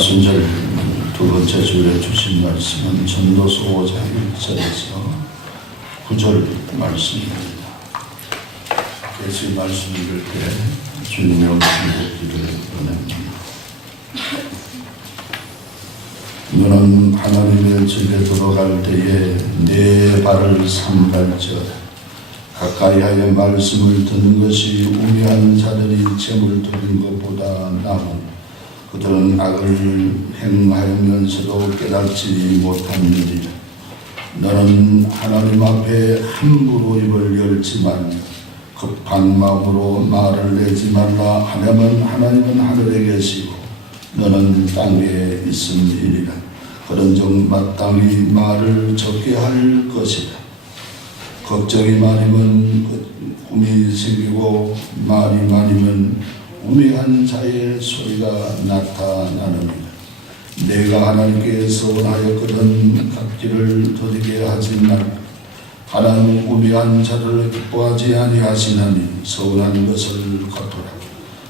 순절 두 번째 주일에 주신 말씀은 전도서 5장 1절에서 9절 말씀입니다. 그래서 이 말씀 읽을 때 주님의 음성을 듣기를 원합니다. 너는 하나님의 집에 들어갈 때에 내 발을 삼갈지어다. 가까이하여 말씀을 듣는 것이 우매한 자들이 재물 드린 것보다 나은 그들은 악을 행하면서도 깨닫지 못하느니라. 너는 하나님 앞에 함부로 입을 열지 말라. 급한 마음으로 말을 내지 말라. 하나님은 하늘에 계시고 너는 땅에 있음이니라. 그런즉 마땅히 말을 적게 할 것이다. 걱정이 많으면 꿈이 생기고 말이 많으면 우매한 자의 소리가 나타나느니라. 내가 하나님께 서원하였거든 갚기를 더디게 하지 말라. 하나님 우매한 자를 기뻐하지 아니하시나니 서원하는 것을 갚으라.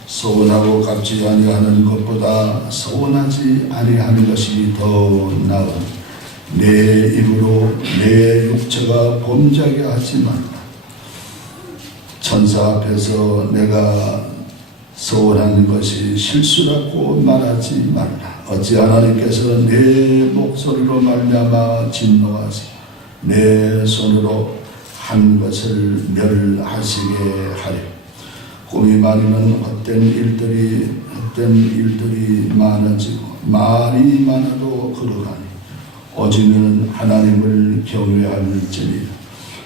서원하고 갚지 아니하는 것보다 서원하지 아니하는 것이 더 나으니 내 입으로 내 육체가 범죄하게 하지 말라. 천사 앞에서 내가 서원하는 것이 실수라고 말하지 말라. 어찌 하나님께서 내 목소리로 말미암아 진노하시 내 손으로 한 것을 멸하시게 하리. 꿈이 많으면 헛된 일들이 많아지고 말이 많아도 그러하니 오직은 하나님을 경외할지니라.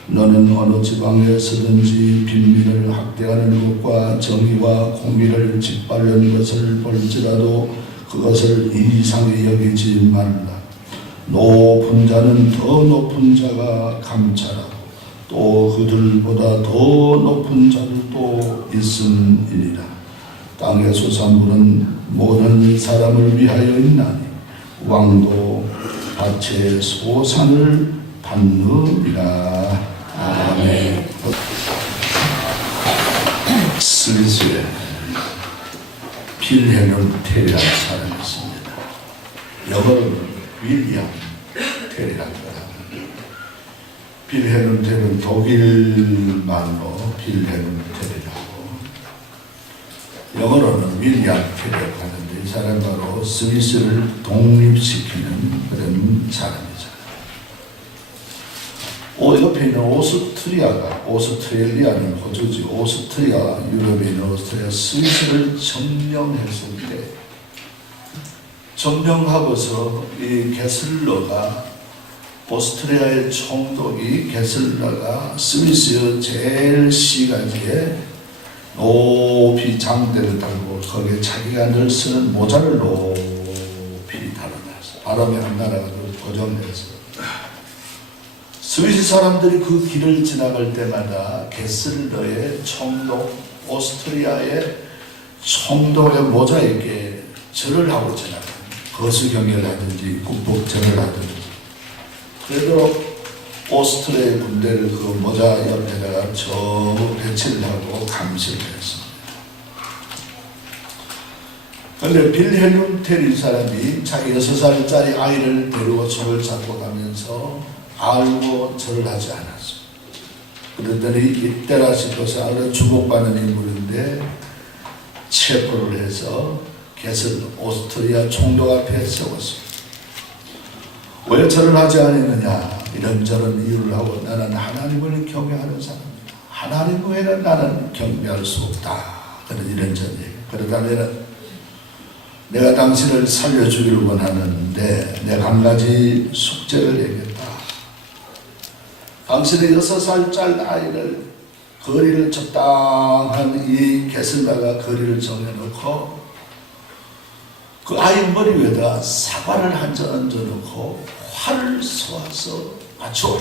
너는 어느 지방에 서든지 빈민을 학대하는 것과 정의와 공의를 짓밟는 것을 볼지라도 그것을 이상히 여기지 말라. 높은 자는 더 높은 자가 감찰하고 또 그들보다 더 높은 자들도 있음이니라. 땅의 소산물은 모든 사람을 위하여 있나니 왕도 밭의 소산을 받느니라. 아멘. 스위스에 빌헬름 테리라는 사람이 있습니다. 영어로는 윌리엄 테리라고 합니다. 빌헬름 테리는 독일 말로 빌헬름 테리라고, 영어로는 윌리엄 테리라고 하는데 이 사람 바로 스위스를 독립시키는 그런 사람이죠. 옆에 있는 오스트레일리아는 호주지. 오스트리아, 유럽에 있는 오스트리아, 스위스를 점령했을 때, 점령하고서 이 게슬러가, 오스트리아의 총독이 게슬러가 스위스 제일 시가지에 높이 장대를 달고 거기에 자기가 늘 쓰는 모자를 높이 달아놨어. 바람에 안 날아가지고 고정돼서. 스위스 사람들이 그 길을 지나갈 때마다 게슬러의 총독, 오스트리아의 총독의 모자에게 절을 하고 지나갑니다. 거수경례를 하든지 국복절을 하든지. 그래도 오스트리아의 군대를 그 모자 옆에다가 저 배치를 하고 감시를 했습니다. 그런데 빌헬름 테리 사람이 자기 6살짜리 아이를 데리고 손을 잡고 가면서 알고 절을 하지 않았어. 그러더니 이때라 싶어서 아래 주목받는 인물인데 체포를 해서 게슬러 오스트리아 총독 앞에 세웠어. 왜 절을 하지 않았느냐, 이런저런 이유를 하고 나는 하나님을 경외하는 사람이다. 하나님 외에는 나는 경배할 수 없다. 그런 이런저런 얘기. 그러다면 내가 당신을 살려주기를 원하는데 내가 한 가지 숙제를 얘기했다. 당신의 6살짜리 아이를 거리를 적당한 이 게슬러가 거리를 정해놓고 그 아이 머리 위에다 사과를 한 점 얹어놓고 활을 쏘아서 맞춰.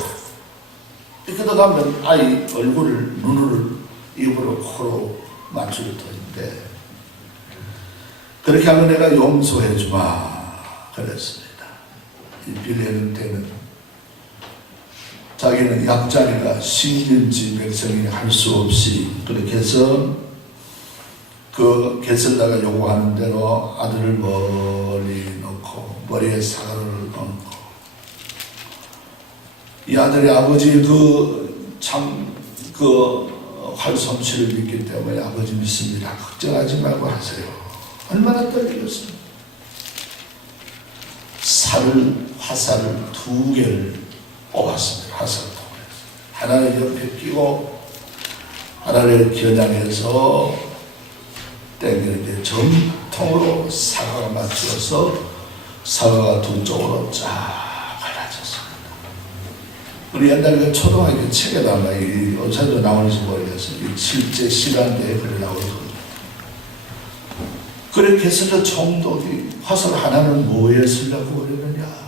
이렇게 들어가면 아이 얼굴을, 눈을, 입으로, 코로 맞출 터인데 그렇게 하면 내가 용서해 주마. 그랬습니다. 이 빌헬름 때는 자기는 약자니까 식민지 백성이 할 수 없이 그렇게 해서 그 게슬라가 요구하는 대로 아들을 멀리 놓고 머리에 사과를 얹고 이 아들의 아버지 활솜씨를 믿기 때문에 아버지 믿습니다. 걱정하지 말고 하세요. 얼마나 떨리겠습니까? 화살을 2개를 뽑았습니다. 화살을 통해서 하나를 옆에 끼고 하나를 겨냥해서 땡기는데 전통으로 사과가 맞추어서 사과가 2 쪽으로 쫙 갈라졌습니다. 우리 옛날에 초등학교 책에 아마 어디서 나오는지 모르겠어요. 실제 시간대에 그래 나오거든요. 그렇게 해서 총독이 화살 하나는 뭐에 쓰려고 그러느냐?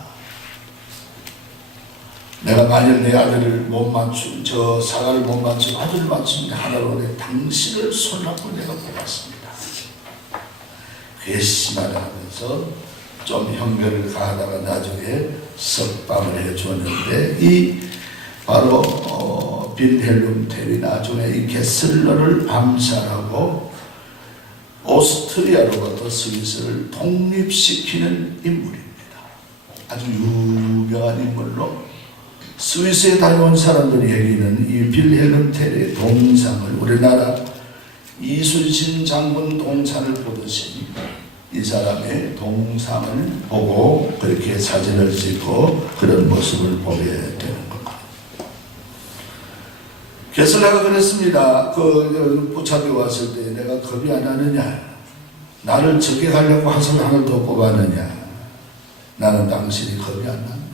내가 만약 내 아들을 못 맞추, 저 사과를 못 맞추고 아들을 맞추면 하나로 내 당신을 손잡고 내가 뽑았습니다. 괘씸하다 하면서 좀 형별을 가하다가 나중에 석방을 해주었는데 이 바로 빌헬름 텔이 나중에 이 게슬러를 암살하고 오스트리아로부터 스위스를 독립시키는 인물입니다. 아주 유명한 인물로 스위스에 다녀온 사람들이 얘기는 이 빌헬름 텔의 동상을 우리나라 이순신 장군 동상을 보듯이 이 사람의 동상을 보고 그렇게 사진을 찍고 그런 모습을 보게 되는 겁니다. 게슬라가 그랬습니다. 부착에 왔을 때 내가 겁이 안 나느냐? 나를 저격하려고 화살 하나를 더 뽑았느냐? 나는 당신이 겁이 안 납니다.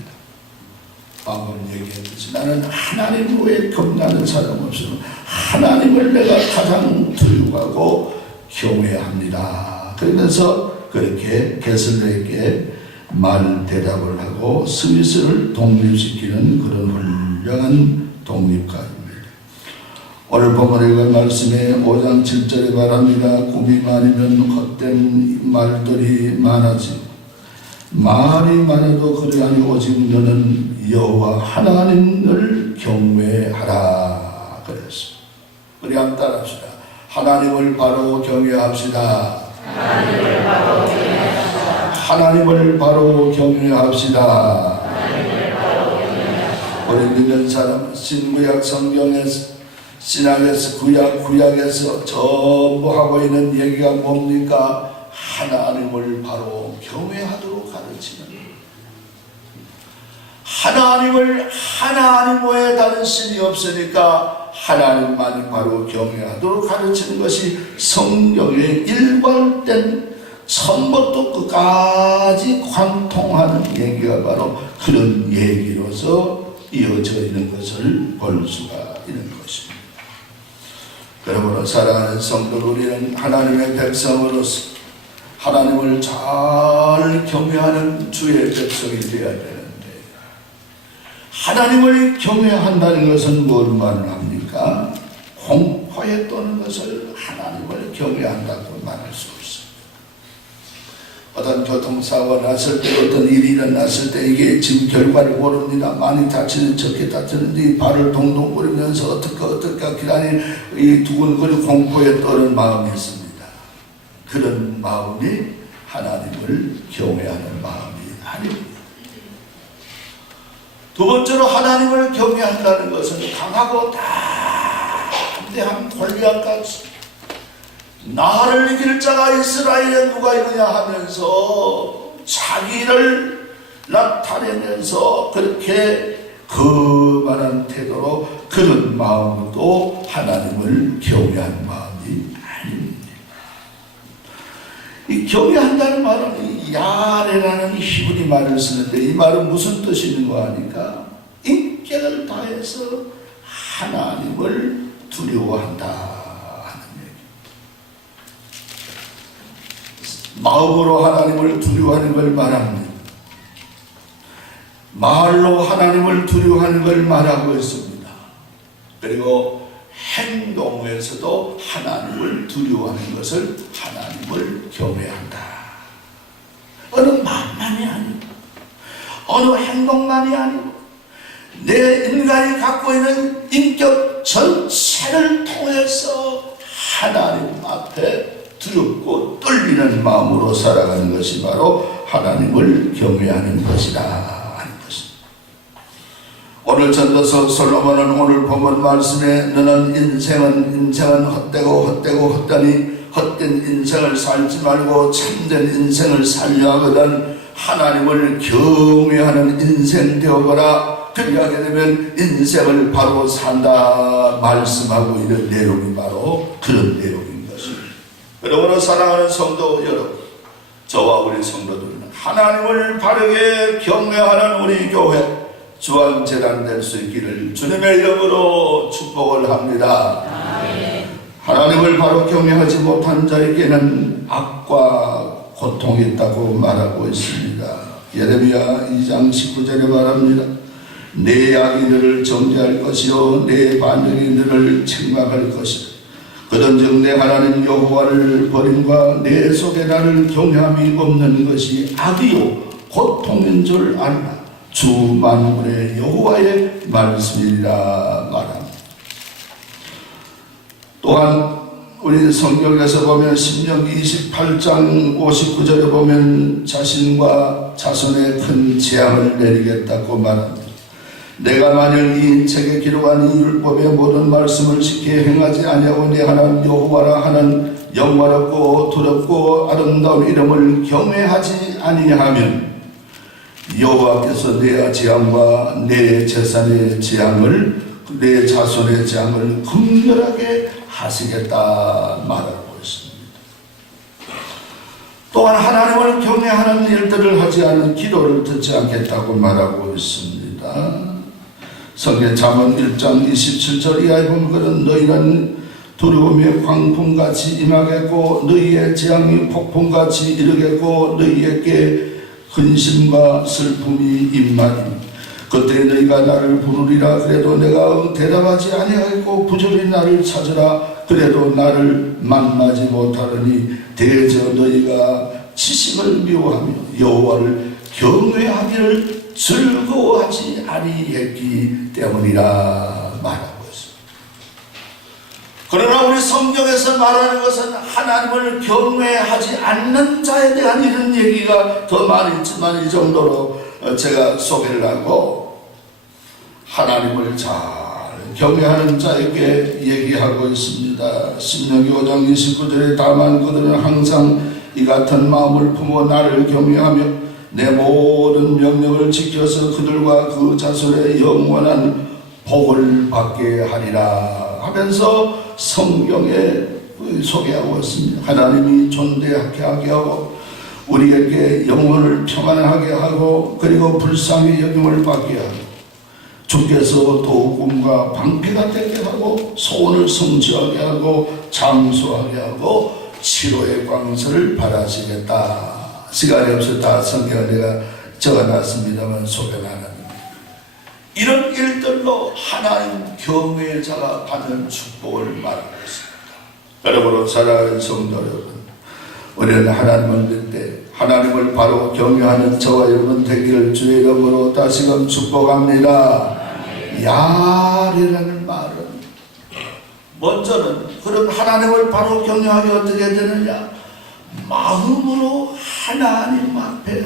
방금 얘기했듯이 나는 하나님 외에 겁나는 사람 없으면 하나님을 내가 가장 두려워하고 경외합니다. 그러면서 그렇게 게슬러에게 말 대답을 하고 스위스를 독립시키는 그런 훌륭한 독립가입니다. 오늘 본문에 그 말씀에 5장 7절에 말합니다. 꿈이 많으면 헛된 말들이 많아지고 말이 많아도 그리 아니 오직 너는 여호와 하나님을 경외하라 그랬습니다. 우리 한번 따라합시다. 하나님을 바로 경외합시다. 하나님을 바로 경외합시다. 하나님을 바로 경외합시다. 우리 믿는 사람 신구약 성경에서 신약에서 구약에서 전부 하고 있는 얘기가 뭡니까? 하나님을 바로 경외하도록 가르치는 하나님을 하나님 외에 다른 신이 없으니까 하나님만이 바로 경외하도록 가르치는 것이 성경의 일관된 처음부터 끝까지 관통하는 얘기가 바로 그런 얘기로서 이어져 있는 것을 볼 수가 있는 것입니다. 그러므로 사랑하는 성도 우리는 하나님의 백성으로서 하나님을 잘 경외하는 주의 백성이 되어야 되는데 하나님을 경외한다는 것은 뭘 말합니까? 공포에 떠는 것을 하나님을 경외한다고 말할 수 없습니다. 어떤 교통사고가 났을 때 어떤 일이 일어났을 때 이게 지금 결과를 모릅니다. 많이 다치는 적게 다치는데 발을 동동거리면서 어떻게 기다리는 이 두근거리는 공포에 떠는 마음이 있습니다. 그런 마음이 하나님을 경외하는 마음이 아닙니다. 두 번째로 하나님을 경외한다는 것은 강하고 담대한 골리앗같이 나를 이길 자가 이스라엘에 누가 있느냐 하면서 자기를 나타내면서 그렇게 거만한 태도로 그런 마음으로 하나님을 경외한 마음이 아닙니다. 이 경외한다는 말은 이 야레라는 히브리 말을 쓰는데 이 말은 무슨 뜻이 있는 거 아니까 인격을 다해서 하나님을 두려워한다 하는 얘기. 마음으로 하나님을 두려워하는 걸 말합니다. 말로 하나님을 두려워하는 걸 말하고 있습니다. 그리고 행동에서도 하나님을 두려워하는 것을 하나님을 경외한다. 어느 만만히 말만이 아니고 어느 행동만이 아니고 내 인간이 갖고 있는 인격 전체를 통해서 하나님 앞에 두렵고 떨리는 마음으로 살아가는 것이 바로 하나님을 경외하는 것이다 하는 것입니다. 오늘 전도서 솔로몬은 오늘 본문 말씀에 너는 인생은 헛되니 헛된 인생을 살지 말고 참된 인생을 살려 하거든 하나님을 경외하는 인생 되어보라. 그리하게 되면 인생을 바로 산다 말씀하고 있는 내용이 바로 그런 내용인 것입니다. 여러분을 사랑하는 성도 여러분, 저와 우리 성도들은 하나님을 바르게 경외하는 우리 교회 주안재단 될 수 있기를 주님의 이름으로 축복을 합니다. 하나님을 바로 경외하지 못한 자에게는 악과 고통이 있다고 말하고 있습니다. 예레미야 2장 19절에 말합니다. 내 악이 너를 정죄할 것이요 내 반역이 너를 책망할 것이다. 그런즉 내 하나님 여호와를 버림과 내 속에 나를 경외함이 없는 것이 악이요 고통인 줄 알라. 주 만군의 여호와의 말씀이라 말합니다. 또한 우리 성경에서 보면 신명기 28장 59절에 보면 자신과 자손에 큰 재앙을 내리겠다고 말합니다. 내가 만일 이 책에 기록한 이 율법의 모든 말씀을 지켜 행하지 아니하고 내 하나님 여호와라 하는 영화롭고 두렵고 아름다운 이름을 경외하지 아니하면 여호와께서 내 재앙과 내 재산의 재앙을 내 자손의 재앙을 극렬하게 하시겠다 말하고 있습니다. 또한 하나님을 경외하는 일들을 하지 않은 기도를 듣지 않겠다고 말하고 있습니다. 성경 잠언 1장 27절 이하에 보면 너희는 두려움의 광풍같이 임하겠고 너희의 재앙이 폭풍같이 이르겠고 너희에게 근심과 슬픔이 임하리니 그때 너희가 나를 부르리라 그래도 내가 대답하지 아니하겠고 부조리 나를 찾으라 그래도 나를 만나지 못하느니 대저 너희가 지식을 미워하며 여호와를 경외하기를 즐거워하지 아니했기 때문이라 말하고 있습니다. 그러나 우리 성경에서 말하는 것은 하나님을 경외하지 않는 자에 대한 이런 얘기가 더 많이 있지만 이 정도로 제가 소개를 하고 하나님을 잘 경외하는 자에게 얘기하고 있습니다. 신명기 5장 29절에 다만 그들은 항상 이 같은 마음을 품어 나를 경외하며 내 모든 명령을 지켜서 그들과 그 자손의 영원한 복을 받게 하리라 하면서 성경에 소개하고 있습니다. 하나님이 존대하게 하고 우리에게 영혼을 평안하게 하고 그리고 불쌍히 여김을 받게 하고 주께서 도움과 방패가 되게 하고 소원을 성취하게 하고 장수하게 하고 치료의 광선을 바라시겠다. 시간이 없어 다 성경을 내가 적어놨습니다만 소개는 안 합니다. 이런 일들로 하나님 경외자가 받는 축복을 말하고 있습니다. 여러분 사랑하는 성도 여러분, 우리는 하나님을 믿되 하나님을 바로 경외하는 저와 여러분 되기를 주의 이름으로 다시금 축복합니다. 야리라는 말은 먼저는 그런 하나님을 바로 경외하게 어떻게 되느냐? 마음으로 하나님 앞에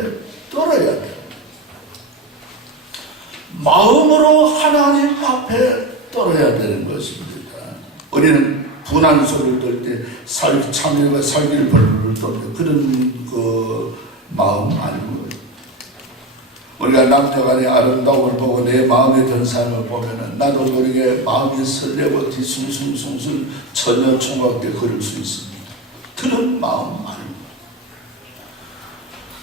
떨어야 돼요. 마음으로 하나님 앞에 떨어야 되는 것입니다. 우리는 분한 소리를 들 때 참여가 살기를 벌벌 떠는 그런 그 마음 아니고요. 우리가 남녀간의 아름다움을 보고 내 마음의 변상을 보면은 나도 모르게 마음이 설레고 뒤숭숭숭숭 전혀 총각게 걸을 수 있습니다. 그런 마음 아닙니다.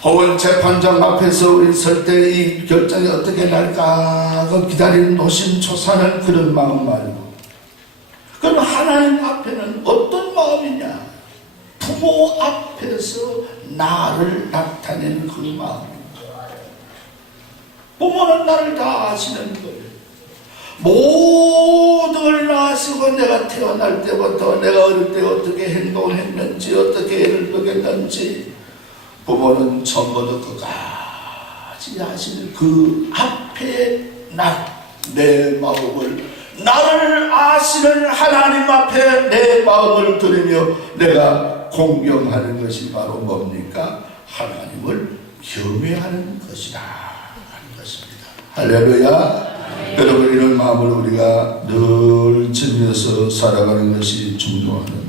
혹은 재판장 앞에서 우리 설 때 이 결정이 어떻게 날까 기다리는 노심초사는 그런 마음 말고, 그럼 하나님 앞에는 어떤 마음이냐? 부모 앞에서 나를 나타내는 그 마음입니다. 부모는 나를 다 아시는 거예요. 모든 걸 아시고 내가 태어날 때부터 내가 어릴 때 어떻게 행동했는지 어떻게 애를 먹였는지 부모는 전부도 끝까지 맞이하시는 그 앞에 내 마음을, 나를 아시는 하나님 앞에 내 마음을 드리며 내가 공경하는 것이 바로 뭡니까? 하나님을 경외하는 것이다 하는 것입니다. 할렐루야. 여러분, 이런 마음을 우리가 늘 지면서 살아가는 것이 중요합니다.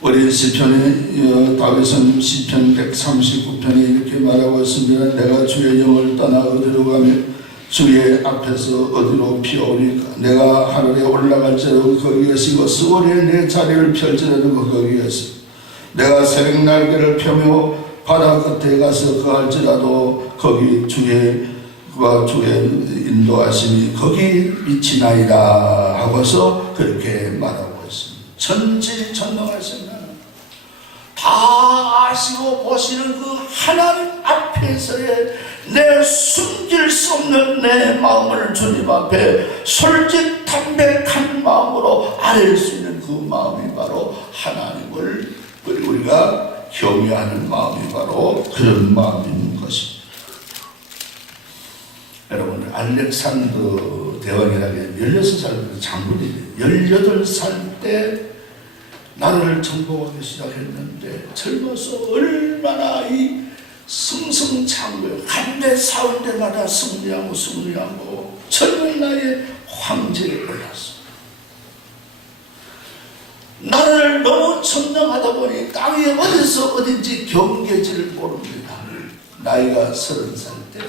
우리 시편에 다윗은 시편 139편에 이렇게 말하고 있습니다. 내가 주의 영을 떠나 어디로 가며 주의 앞에서 어디로 피하오리까? 내가 하늘에 올라갈지라도 거기 계시고 수월에 내 자리를 펼지라도 거기 계시고 내가 새벽 날개를 펴며 바다 끝에 가서 거할지라도 거기 주의 인도하심이 거기 미치나이다 하고서 그렇게 말하고 있습니다. 천지전능하신 하나님, 다 아시고 보시는 그 하나님 앞에서의 내 숨길 수 없는 내 마음을 주님 앞에 솔직 담백한 마음으로 아뢰 수 있는 그 마음이 바로 하나님을 우리가 경외하는 마음이 바로 그런 마음인 것입니다. 여러분, 알렉산더 대왕이라는 16살 장군이 18살 때 나라를 정복하기 시작했는데 젊어서 얼마나 이 승승장구 한대 싸울 때마다 승리하고 젊은 나이에 황제에 올랐어. 나라를 너무 점령하다 보니 땅이 어디서 어딘지 경계지를 모릅니다. 나이가 30살 때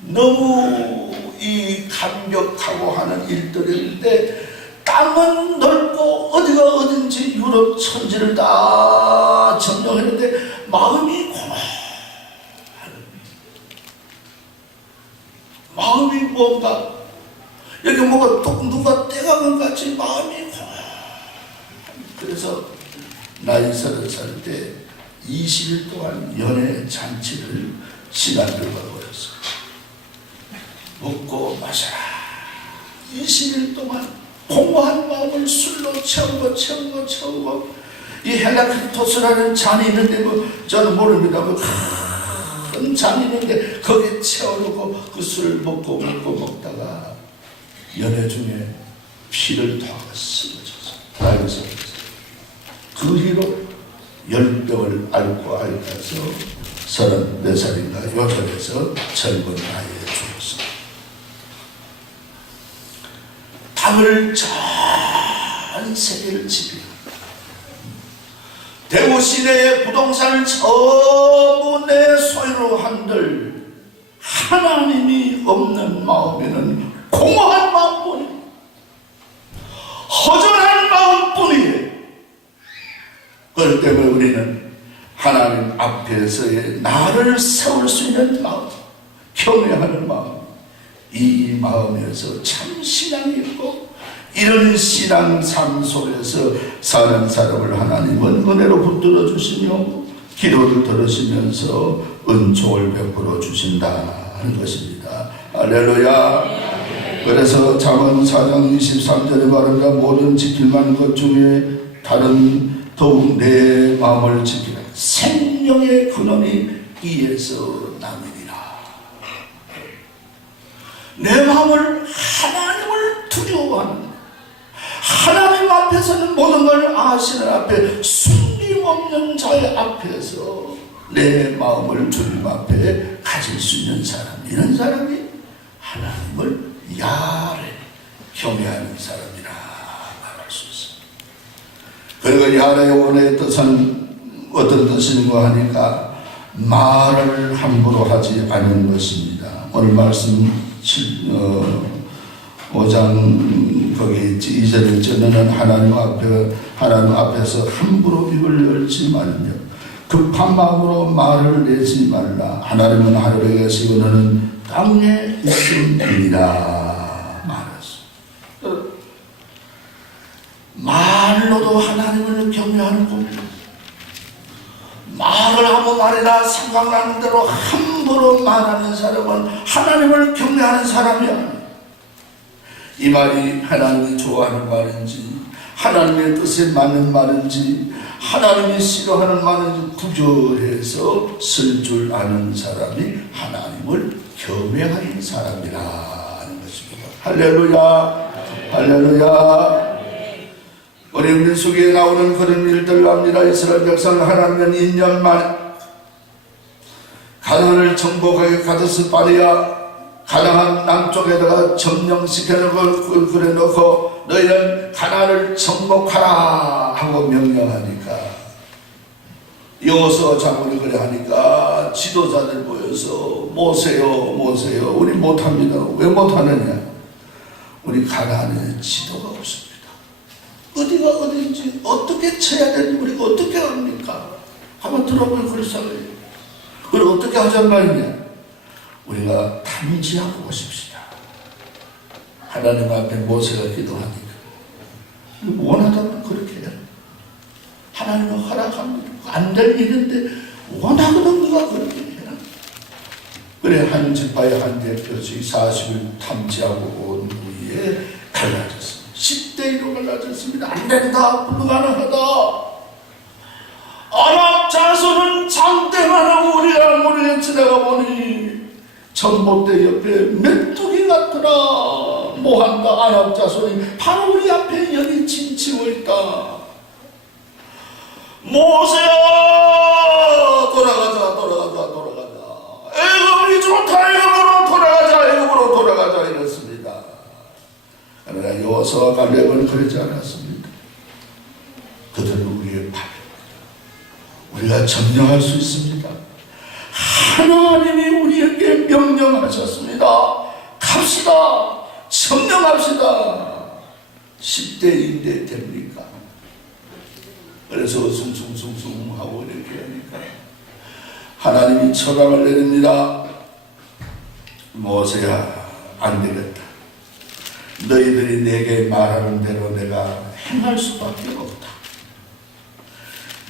너무 이 감격하고 하는 일들인데 땅은 넓고 어디가 어딘지 유럽 천지를 다 점령했는데 마음이 공허한, 마음이 뭔가 여기 뭐가 또 누가 떼가면 같이 마음이 공허한. 그래서 나이 30살 때 20일 동안 연애 잔치를 시간을 걸어버렸어. 먹고 마셔라. 20일 동안 공허한 마음을 술로 채우고 이 헬라크리토스라는 잔이 있는데 뭐 저는 모릅니다. 큰 잔이 있는데 거기에 채워놓고 그 술을 먹다가 연애 중에 피를 토하고 쓰러졌어. 나이에서 그 뒤로 열병을 앓고 앓아서 34살인가 요절에서 젊은 나이에 죽었어. 땅을 전 세계를 지배합니다. 대구 시내의 부동산을 전부 내 소유로 한들 하나님이 없는 마음에는 공허한 마음뿐이에요. 허전한 마음뿐이에요. 그렇기 때문에 우리는 하나님 앞에서의 나를 세울 수 있는 마음, 경외하는 마음, 이 마음에서 참 신앙이 있고 이런 신앙 삶 속에서 사는 사람을 하나님은 은혜로 붙들어 주시며 기도를 들으시면서 은총을 베풀어 주신다는 것입니다. 할렐루야. 그래서 잠언 4장 23절에 말합니다. 모든 지킬 만한 것 중에 다른 더욱 내 마음을 지키라. 생명의 근원이 이에서 남이니라. 내 마음을 하나님을 두려워하는, 하나님 앞에서는 모든 걸 아시는 앞에 숨김없는 자의 앞에서 내 마음을 주님 앞에 가질 수 있는 사람, 이런 사람이 하나님을 야래 경외하는 사람이라 말할 수 있습니다. 그리고 야래 원의 뜻은 어떤 뜻인가 하니까 말을 함부로 하지 않는 것입니다. 오늘 말씀 5장 거기 2절에 있죠. 너는 하나님 앞에서 함부로 입을 열지 말며 급한 마음으로 말을 내지 말라. 하나님은 하늘에 계시고 너는 땅에 있음이니라 말했어. 말로도 하나님을 경외하는 겁니다. 말을 아무 말이나 생각나는 대로 함부로 말하는 사람은 하나님을 경외하는 사람이 아니에요. 이 말이 하나님이 좋아하는 말인지 하나님의 뜻에 맞는 말인지 하나님이 싫어하는 말을 구절해서 쓸 줄 아는 사람이 하나님을 겸해하는 사람이라는 것입니다. 할렐루야, 할렐루야. 우리 민수기에 나오는 그런 일들을 합니다. 이스라엘 백성 하나님은 2년 만에 가나안을 정복하게 가데스 바네아 가나안 남쪽에다가 점령시켜놓은 걸 그래 놓고 너희는 가나안을 정복하라 하고 명령하니까 여호수아 장군이 그래 하니까 지도자들 모여서 모세요 우리 못합니다. 왜 못하느냐? 우리 가나안에 지도가 없습니다. 어디가 어딘지 어떻게 쳐야 되는지 우리가 어떻게 합니까? 한번 들어보면 그럴싸해요. 그걸 어떻게 하잔 말이냐? 우리가 탐지하고 오십시다. 하나님 앞에 모세가 기도하니까 원하다면 그렇게 해요. 하나님은 허락합니다. 안 될 일인데 원하거든 누가 그렇게 해라. 그래 한 지파의 한 대표씩 40일 탐지하고 온 후에 갈라졌습니다. 10대 1로 갈라졌습니다. 안 된다. 불가능하다. 아랍 자손은 장대만 하고 우리가 물에 지나가 보니 전봇대 옆에 메뚜기 같더라. 뭐한다. 아랍 자손이 바로 우리 앞에 여기 진치고 있다. 모세야 돌아가자. 애굽이 좋다. 애굽으로 돌아가자 이랬습니다. 그러나 여호수아와 갈렙은 그러지 않았습니다. 그들은 우리의 발 우리가 점령할 수 있습니다. 하나님이 우리에게 명령하셨습니다. 갑시다. 점령합시다. 10대 2대 됩니까? 그래서 숭숭숭숭 하고 이렇게 하니까 하나님이 처방을 내립니다. 모세야 안 되겠다. 너희들이 내게 말하는 대로 내가 행할 수밖에 없다.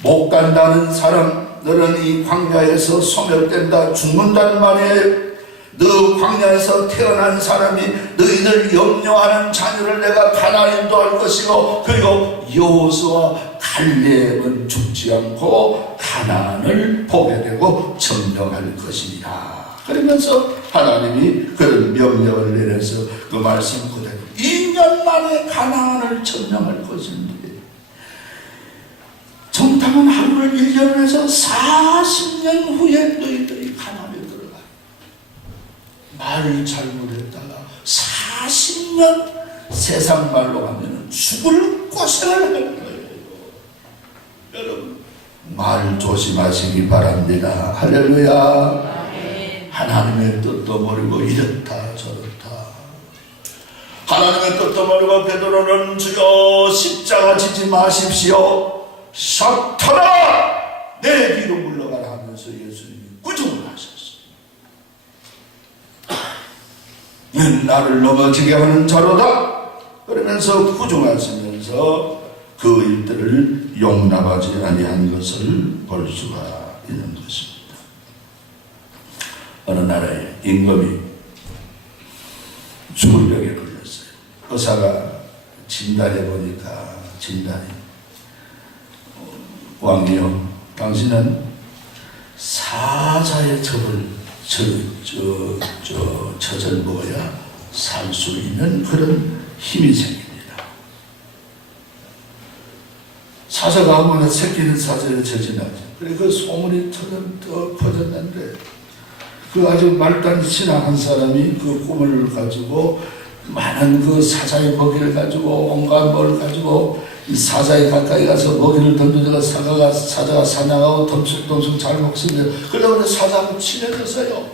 못 간다는 사람 너는 이 광야에서 소멸된다 죽는다는 말이에요. 너 광야에서 태어난 사람이 너희들 염려하는 자녀를 내가 가나안 인도할 것이고 그리고 여호수아 갈렙은 죽지 않고 가나안을 보게 되고 점령할 것이니라. 그러면서 하나님이 그런 명령을 내려서 그 말씀 그대로 2년 만에 가나안을 점령할 것인데 정탐은 하루를 1년을 해서 40년 후에 너희들이 가나안에 들어가. 말을 잘못했다가 40년 세상 말로 하면 죽을 고생을 할 거예요. 여러분 말 조심하시기 바랍니다. 할렐루야. 하나님의 뜻도 모르고 이렇다 저렇다. 하나님의 뜻도 모르고 베드로는 주여 십자가 지지 마십시오. 사탄아 내 뒤로 물러가라 하면서 예수님이 구중을 하셨어요. 나를 넘어지게 하는 자로다 그러면서 구중하시면서 그 일들을 용납하지 아니한 것을 볼 수가 있는 것입니다. 어느 나라에 임금이 죽을 병에 걸렸어요. 의사가 진단해 보니까 진단이 왕이여 당신은 사자의 첩을 젖을 먹어야 살 수 있는 그런 힘이 생깁니다. 사자가 아무나 새끼는 사자의 젖이 나죠. 그래 그 소문이 퍼졌는데 그 아주 말단이 친한 한 사람이 그 꿈을 가지고 많은 그 사자의 먹이를 가지고 온갖 뭘 가지고 이 사자에 가까이 가서 먹이를 던져다가 사자가 사냥하고 덤쑥덤쑥 잘 먹습니다. 그러다 사자하고 친해졌어요.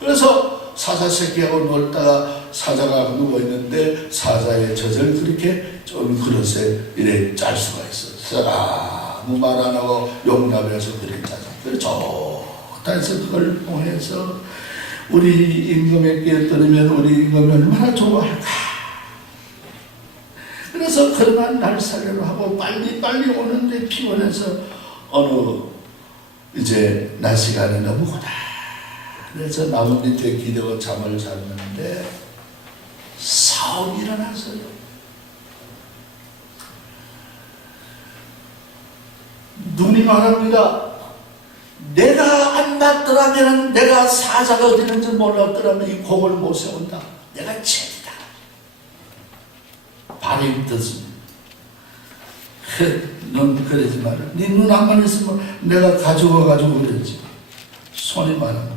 그래서 사자 새끼하고 놀다가 사자가 누워있는데 사자의 젖을 그렇게 좀 그릇에 이래 짤 수가 있어요. 아무 말 안 하고 용납해서 그래 짜자. 그래서 좋다 해서 그걸 통해서 우리 임금에게 들으면 우리 임금이 얼마나 좋아할까. 그래서 그러한 날살이로 하고 빨리 오는데 피곤해서 어느 이제 낮 시간에 너무 고다. 그래서 나무 밑에 기대고 잠을 잤는데 사업이 일어났어요. 눈이 말합니다. 내가 안 났더라면, 내가 사자가 어디 있는지 몰랐더라면 이 공을 못 세운다. 내가 죄다. 발이 떴습니다. 넌 그러지 마라. 네 눈 한번 있으면 내가 가지고 그랬지. 손이 말합니다.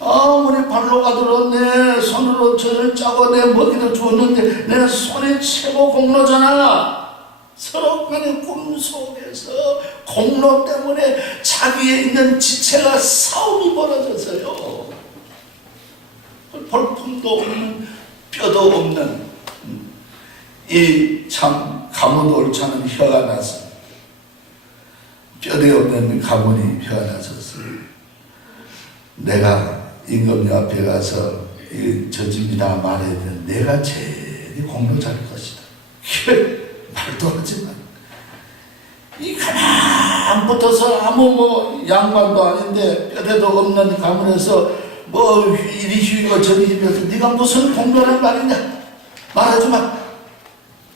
아무리 발로가 들었네, 손으로 저를 짜고 내 먹이도 주었는데 내 손이 최고 공로잖아. 서로 간의 꿈속에서 공로 때문에 자기에 있는 지체가 싸움이 벌어졌어요. 볼품도 없는, 뼈도 없는 이 참 가문 옳지 않은 혀가 나서, 뼈대 없는 가문이 혀가 나섰어요. 내가 임금님 앞에 가서 저 집이다 말해야 되는데 내가 제일 공로 잘 것이다. 말도 하지만 이 가만 붙어서 아무 양반도 아닌데 뼈대도 없는 가문에서 이리 휘고 저리 휘면서 네가 무슨 공로란 말이냐 말하지 마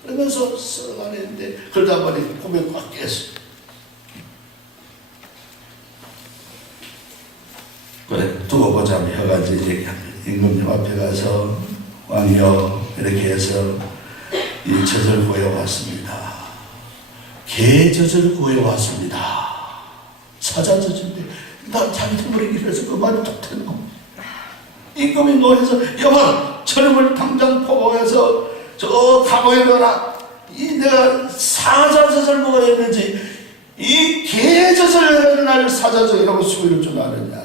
그러면서 썩어가는데 그러다 보니 꿈에 꽉 깼어. 그래 두고 보자면 혀가 이제 얘기합니다. 임금님 앞에 가서 왕이여 이렇게 해서 이 젖을 구해왔습니다. 개 젖을 구해왔습니다. 사자 젖인데 나 자기도 모르게 이래서 그 말이 딱 되는 겁니다. 임금이 노해서 여봐 저놈을 당장 포박해서 저 감옥에 넣어라. 이 내가 사자 젖을 먹어야 했는지 이 개 젖을 날 사자 젖이라고 수위를 줄 아느냐.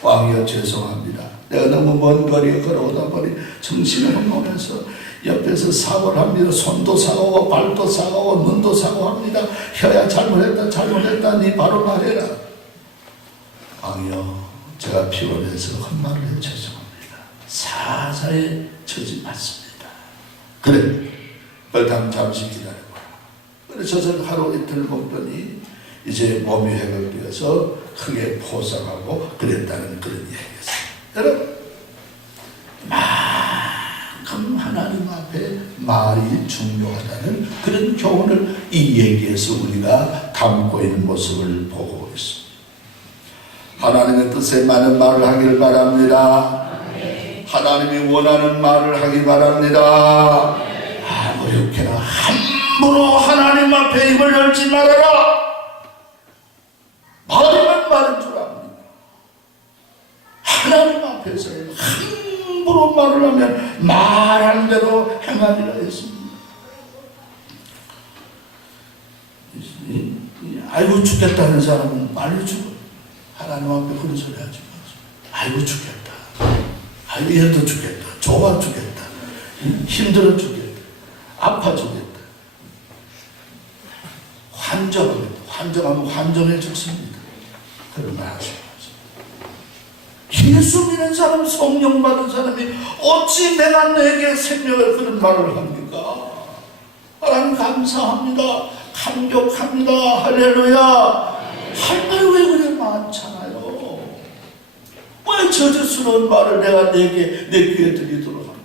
왕이여 죄송합니다. 내가 너무 먼 거리에 걸어오다 보니 정신을 혼돈해서 옆에서 사고를 합니다. 손도 사고고 발도 사고고 눈도 사고합니다. 혀야 잘못했다 네 바로 말해라. 왕이여 제가 피곤해서 헛말을 해 죄송합니다. 사자의 처지 맞습니다. 그래 그럼 잠시 기다려봐라. 그래 저를 하루 이틀 먹더니 이제 몸이 회복되어서 크게 포상하고 그랬다는 그런 얘기였어요. 여러분 만큼 하나님 앞에 말이 중요하다는 그런 교훈을 이 얘기에서 우리가 담고 있는 모습을 보고 있습니다. 하나님의 뜻에 맞는 말을 하길 바랍니다. 하나님이 원하는 말을 하길 바랍니다. 아무렇게나 함부로 하나님 앞에 입을 열지 말아라. 말이면 말인 줄 압니다. 하나님 앞에서 함부로 말을 하면 말한 대로 행하리라 했습니다. 아이고 죽겠다는 사람은 빨리 죽어. 하나님 앞에 그런 소리 하지 마세요. 아이고 죽겠다. 아이고 얘도 죽겠다. 좋아 죽겠다. 힘들어 죽겠다. 아파 죽겠다. 환정하면 환정해 죽습니다. 그런 말 하지 마세요. 예수 믿는 사람, 성령 받은 사람이 어찌 내가 내게 생명을 그런 말을 합니까? 하나님 감사합니다. 감격합니다. 할렐루야. 할 말이 왜 그래 많잖아요. 왜 저주스러운 말을 내가 내 귀에 들리도록 합니까?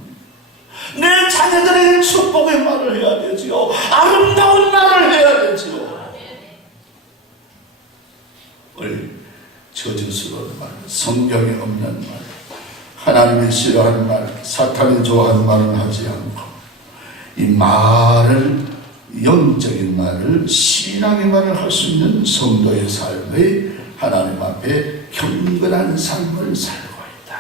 내 자녀들에게 축복의 말을 해야 되지요. 아름다운 말을 해야 되지요. 우리 저주스러운 말, 성경에 없는 말, 하나님이 싫어하는 말, 사탄이 좋아하는 말은 하지 않고 이 말을, 영적인 말을, 신앙의 말을 할 수 있는 성도의 삶의 하나님 앞에 경건한 삶을 살고 있다.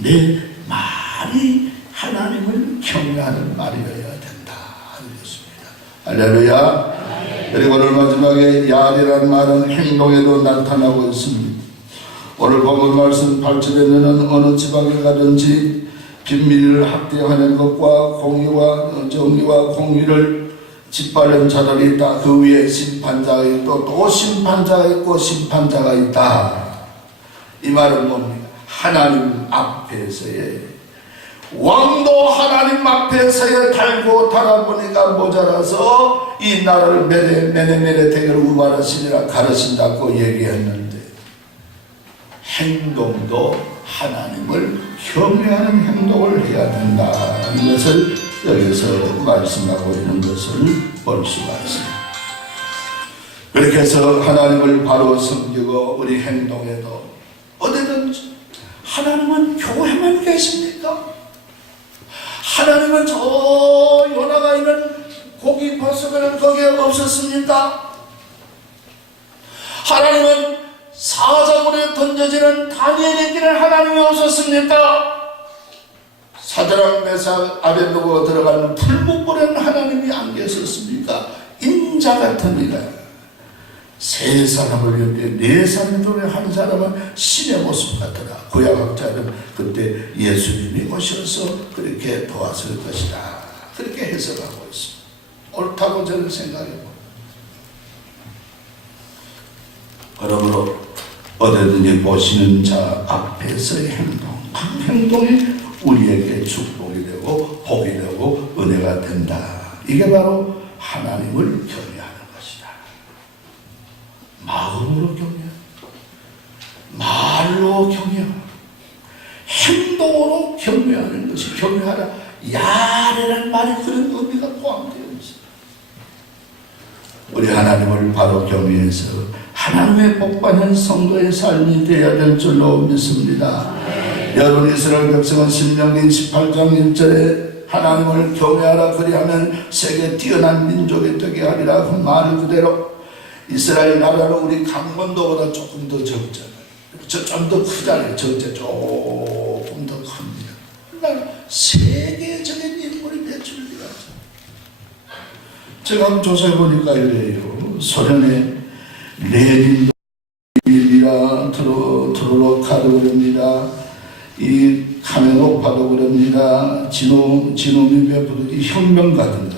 내 말이 하나님을 경외하는 말이어야 된다 하는 것입니다. 할렐루야. 그리고 오늘 마지막에 야리라는 말은 행동에도 나타나고 있습니다. 오늘 본문 말씀 8절에는 어느 지방에 가든지 빈민을 학대하는 것과 공의와 정의와 공의를 짓밟는 자들이 있다. 그 위에 심판자가 있고 또 심판자가 있고 심판자가 있다. 이 말은 뭡니까? 하나님 앞에서의 왕도 하나님 앞에서의 달고 달아보니까 모자라서 이 나라를 메레 대결 우발하시니라 가르친다고 얘기했는데 행동도 하나님을 경외하는 행동을 해야 된다는 것을 여기서 말씀하고 있는 것을 볼 수가 있습니다. 그렇게 해서 하나님을 바로 섬기고 우리 행동에도 어디든지 하나님은 교회만 계십니까? 하나님은 저 요나가 있는 고기 파수꾼은 거기에 없었습니까? 하나님은 사자굴에 던져지는 다니엘에게는 하나님이 없었습니까? 사드락 메삭 아벳느고가 들어가는 풀무불에는 하나님이 안 계셨습니까? 인자 같으니까 세 사람을 위해 네 사람을 한 사람은 신의 모습 같더라. 구약학자는 그때 예수님이 오셔서 그렇게 도왔을 것이다. 그렇게 해석하고 있습니다. 옳다고 저는 생각해봅니다. 그러므로 어디든지 보시는 자 앞에서의 행동, 그 행동이 우리에게 축복이 되고 복이 되고 은혜가 된다. 이게 바로 하나님을 경외하는 것이다. 마음으로 경외하고 말로 경외하고 행동으로 경외하는 것이 경외하라. 야레라는 말이 그런 의미가 포함되어 있습니다. 우리 하나님을 바로 경외해서 하나님의 복받는 성도의 삶이 되어야 될 줄로 믿습니다. 여러분 이스라엘 백성은 신명기 18장 1절에 하나님을 경외하라 그리하면 세계 뛰어난 민족이 되게 하리라 그 말 그대로 이스라엘 나라는 우리 강원도보다 조금 더 적잖아요. 좀 더 크잖아요. 적재 조금 더 큽니다. 그러나 세계적인 인물이 배출되어 제가 한번 조사해 보니까 이래요. 소련의 레닌입니다. 트로로카도 그럽니다. 이 카메노파도 그럽니다. 지노미 베프도 혁명가들입니다.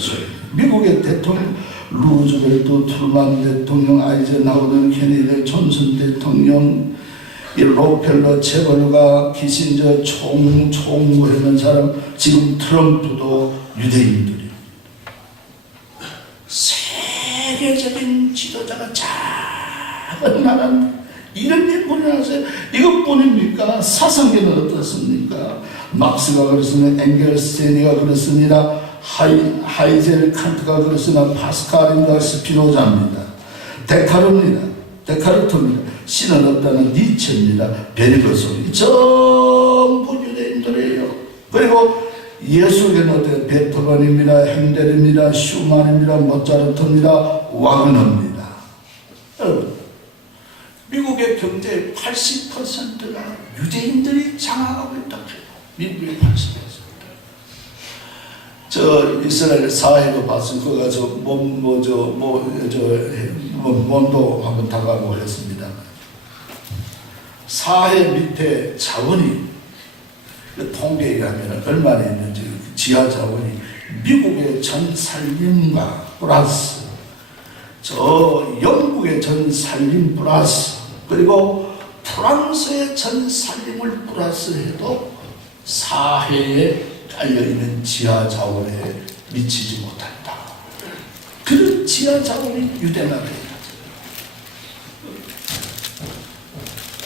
미국의 대통령 루즈벨트, 트루만 대통령, 아이젠하워는 케네디, 존슨 대통령, 이 로펠러, 체벌가, 키신저 총무했는 사람, 지금 트럼프도 유대인들이에요. 세계적인 지도자가 작은 나라 이런 인물이 나왔어요. 이것뿐입니까? 사상계는 어떻습니까? 막스가 그렇습니다. 엥겔스테니가 그렇습니다. 하이젤 칸트가 그렇습니다. 파스칼입니다. 스피노자입니다. 데카르트입니다. 신은 없다는 니체입니다. 베르그소니 전부 유대인들이에요. 그리고 예술계는 어때요? 베토벤입니다. 핸델입니다. 슈만입니다. 모차르트입니다. 와그너입니다. 여러분 미국의 경제의 80%가 유대인들이 장악하고 있다고 해요. 미국의 80%. 저 이스라엘 사회도 봤을 거 가서 몸도 한번 다가고 했습니다. 사회 밑에 자원이 통계에 하면 얼마나 있는지 지하 자원이 미국의 전 산림과 플러스 저 영국의 전 산림 플러스 그리고 프랑스의 전 산림을 플러스해도 사해에 깔려있는 지하 자원에 미치지 못한다. 그런 지하 자원이 유대나라입니다.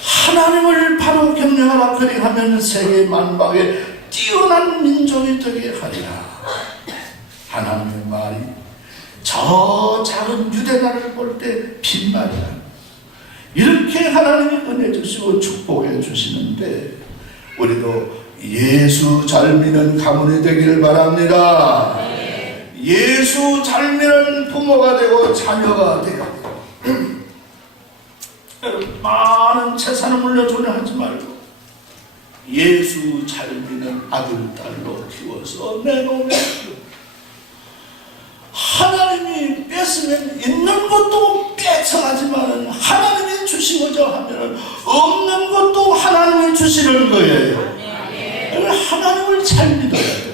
하나님을 바로 경외하라 그리하면 세계 만방에 뛰어난 민족이 되게 하리라. 하나님의 말이 저 작은 유대나라를 볼 때 빈말이다. 이렇게 하나님이 은혜 주시고 축복해 주시는데 우리도 예수 잘 믿는 가문이 되기를 바랍니다. 예수 잘 믿는 부모가 되고 자녀가 되고 많은 재산을 물려주려 하지 말고 예수 잘 믿는 아들, 딸로 키워서 내놓으면 하나님이 뺏으면 있는 것도 뺏어가지만 하나님이 주시고자 하면 없는 것도 하나님이 주시는 거예요. 하나님을 잘 믿어야 돼요.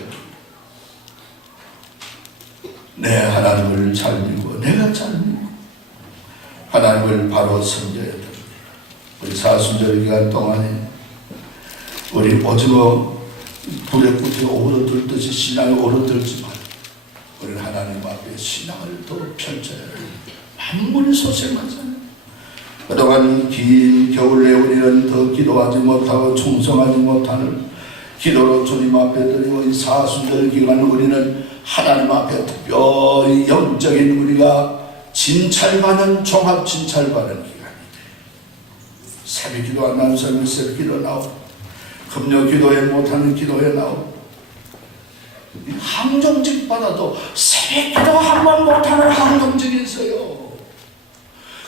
내 하나님을 잘 믿고 내가 잘 믿고 하나님을 바로 섬겨야 됩니다. 우리 사순절 기간 동안에 우리 오징어 불에 굽혀 오르들듯이 신앙이 오르들지 말고 우리 하나님 앞에 신앙을 더 펼쳐야 됩니다. 만물이 소생하잖아요. 그동안 긴 겨울에 우리는 더 기도하지 못하고 충성하지 못하는 기도로 주님 앞에 드리고 이 사순절 기간 우리는 하나님 앞에 특별히 영적인 우리가 진찰받는 종합 진찰받는 기간이 돼. 새벽 기도 안 나오는 사람은 새벽 기도 나오고, 금요 기도에 못하는 기도에 나오고, 항정직 받아도 새벽 기도 한 번 못하는 항정직이 있어요.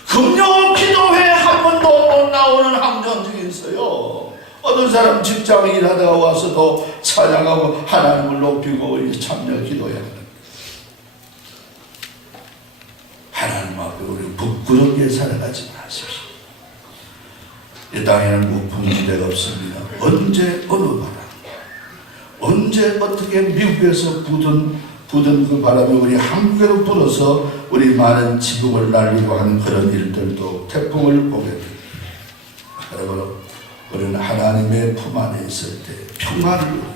금요 기도회 한 번도 못 나오는 항정직이 있어요. 어떤 사람 직장에 일하다가 와서도 찬양하고 하나님을 높이고 참여 기도해야 합니다. 하나님 앞에 우리 부끄럽게 살아가지 마십시오. 이 땅에는 우풍지대가 없습니다. 언제 어느 바람, 언제 어떻게 미국에서 부든 그 바람이 우리 한국에로 불어서 우리 많은 지붕을 날리고 하는 그런 일들도 태풍을 보게 됩니다. 여러분, 우리는 하나님의 품 안에 있을 때 평안을 누리고,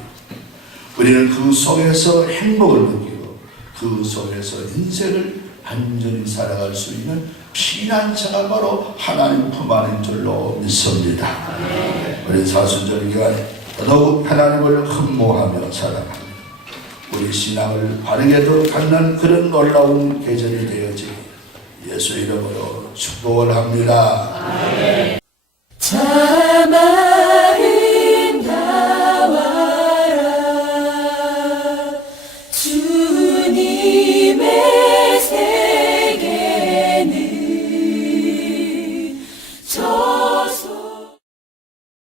우리는 그 속에서 행복을 느끼고, 그 속에서 인생을 안전히 살아갈 수 있는 피난처가 바로 하나님 품 안인 줄로 믿습니다. 우리 사순절 기간에 더더욱 하나님을 흠모하며 살아갑니다. 우리 신앙을 바르게도 갖는 그런 놀라운 계절이 되어지기 예수 이름으로 축복을 합니다.